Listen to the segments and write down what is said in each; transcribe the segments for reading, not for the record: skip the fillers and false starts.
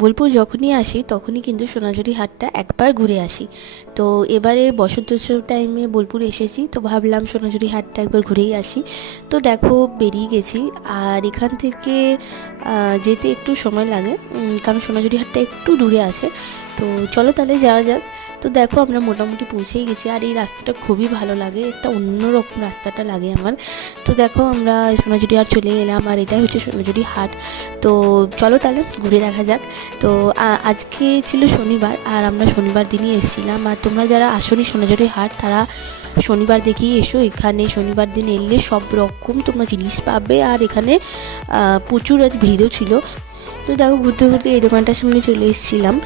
বোলপুর যখনই আসি তখনই কিন্তু সোনাঝুরি হাটটা একবার ঘুরে আসি। তো এবারে বসন্ত উৎসব টাইমে বোলপুর এসেছি, তো ভাবলাম সোনাঝুরি হাটটা একবার ঘুরেই আসি। তো দেখো বেরিয়ে গেছি, আর এখান থেকে যেতে একটু সময় লাগে, কারণ সোনাঝুরি হাটটা একটু দূরে আছে। তো চলো তাহলে যাওয়া যাক। তো দেখো আমরা মোটামুটি পৌঁছেই গেছি, আর এই রাস্তাটা খুবই ভালো লাগে, একটা অন্যরকম রাস্তাটা লাগে আমার। তো দেখো আমরা সোনাঝুরি হাট চলে এলাম, আর এটাই হচ্ছে সোনাঝুরি হাট। তো চলো তাহলে ঘুরে দেখা যাক। তো আজকে ছিল শনিবার, আর আমরা শনিবার দিনই এসেছিলাম। আর তোমরা যারা আসনি সোনাঝুরি হাট তারা শনিবার দেখেই এসো। এখানে শনিবার দিন এলে সব রকম তোমরা জিনিস পাবে, আর এখানে প্রচুর ভিড়ও ছিল। তো দেখো ঘুরতে ঘুরতে এই দোকানটার সামনে চলে এসেছিলাম,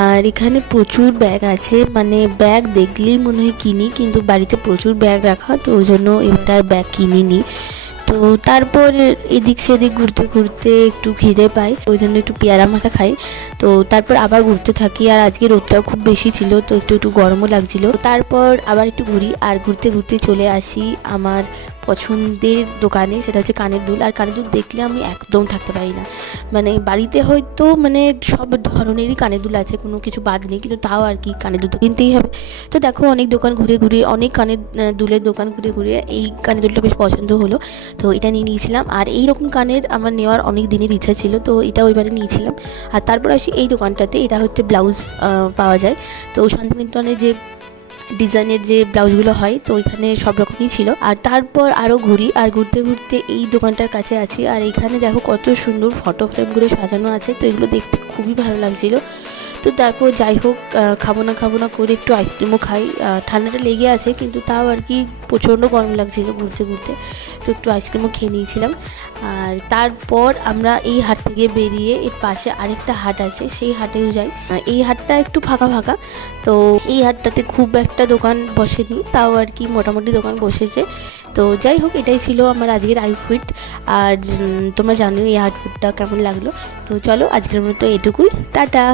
আর এখানে প্রচুর ব্যাগ আছে, মানে ব্যাগ দেখলেই মনে হয় কিনি, কিন্তু বাড়িতে প্রচুর ব্যাগ রাখা, তো ওই জন্য এবার আর ব্যাগ কিনিনি। তো তারপর এদিক সেদিক ঘুরতে ঘুরতে একটু খিদে পাই, ওই জন্য একটু পেয়ারা মাখা খাই। তো তারপর আবার ঘুরতে থাকি, আর আজকে রোদটাও খুব বেশি ছিল, তো একটু একটু গরমও লাগছিল। তারপর আবার একটু ঘুরি, আর ঘুরতে ঘুরতে চলে আসি আমার পছন্দের দোকানে, সেটা হচ্ছে কানের দুল। আর কানের দুল দেখলে আমি একদম থাকতে পারি না, মানে বাড়িতে হয়তো মানে সব ধরনেরই কানের দুল আছে, কোনো কিছু বাদ নেই, কিন্তু তাও আর কি কানের দুল তো কিনতেই হবে। তো দেখো অনেক দোকান ঘুরে ঘুরে, অনেক কানের দুলের দোকান ঘুরে ঘুরে এই কানের দুলটা বেশ পছন্দ হলো, তো এটা নিয়ে নিয়েছিলাম। আর এই রকম কানের আমার নেওয়ার অনেক দিনের ইচ্ছা ছিল, তো এটা ওইবারে নিয়েছিলাম। আর তারপর আসি এই দোকানটাতে, এটা হচ্ছে ব্লাউজ পাওয়া যায়। তো শান্তিনিকেতনের যে ডিজাইনের যে ব্লাউজগুলো হয়, তো ওইখানে সব রকমই ছিল। আর তারপর আরও ঘুরি, আর ঘুরতে ঘুরতে এই দোকানটার কাছে আছি, আর এখানে দেখো কত সুন্দর ফটো ফ্রেমগুলো সাজানো আছে, তো এগুলো দেখতে খুবই ভালো লাগছিলো। তো তারপর যাই হোক খাবো না করে একটু আইসক্রিমও খাই। ঠান্ডাটা লেগে আছে, কিন্তু তাও আর কি প্রচণ্ড গরম লাগছিলো ঘুরতে ঘুরতে, তো একটু আইসক্রিমও খেয়ে নিয়েছিলাম। আর তারপর আমরা এই হাট থেকে বেরিয়ে এর পাশে আরেকটা হাট আছে, সেই হাটেও যাই। এই হাটটা একটু ফাঁকা ফাঁকা, তো এই হাটটাতে খুব একটা দোকান বসেনি, তাও আর কি মোটামুটি দোকান বসেছে। তো যাই হোক এটাই ছিল আমার আজকের আউটফিট। আর তোমরা জানো এই আউটফিটটা কেমন লাগলো। তো চলো আজকের মতো এটুকুই, টাটা।